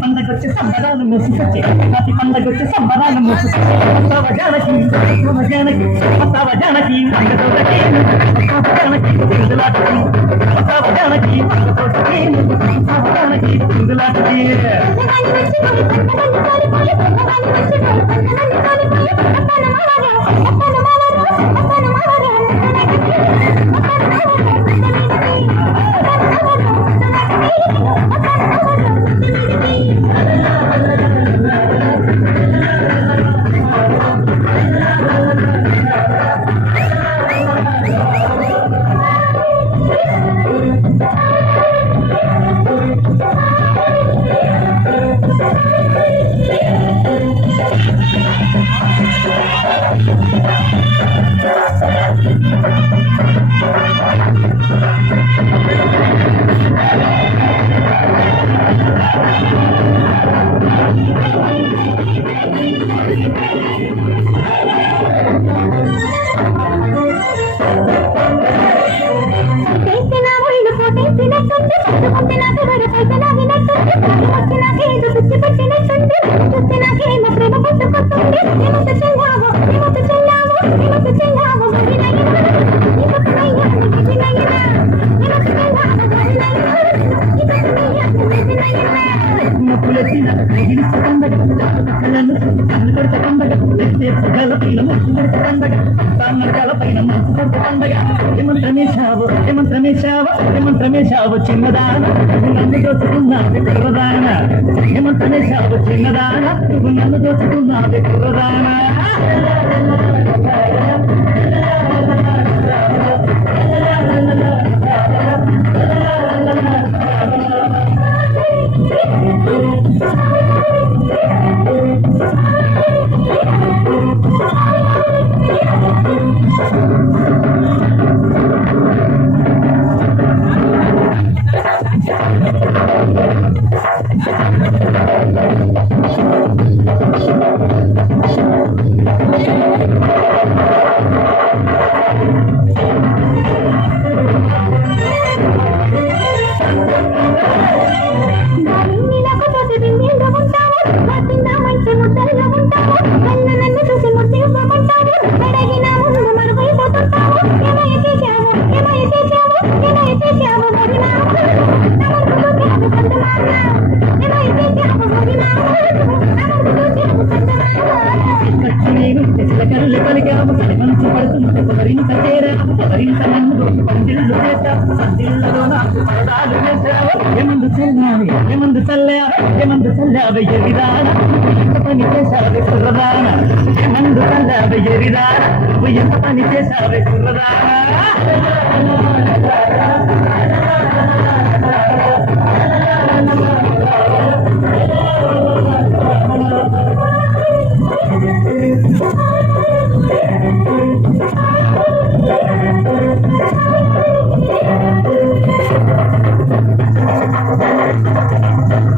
పండగొచ్చి సంబరాలు మూసుకొచ్చి ప్రతి పండగొచ్చి సంబరాలు మూసుకొచ్చి జానకి జానకి జానకి జానకి జానకి జానకి సింగులాటకి ఏమంత్రమేశావు చిన్నదాన నన్ను దోచుకున్నావు కుర్రదాన ఏమంత్రమేశావు చిన్నదాన నువ్వు నన్ను దోచుకున్నావు కుర్రదాన ఏమందు చల్లావ ఎరిదాన ఎంత పని చేశావే కుర్రదాన ఏమందు చల్లావ ఎరిదాన ఎంత పని చేశావే కుర్రదాన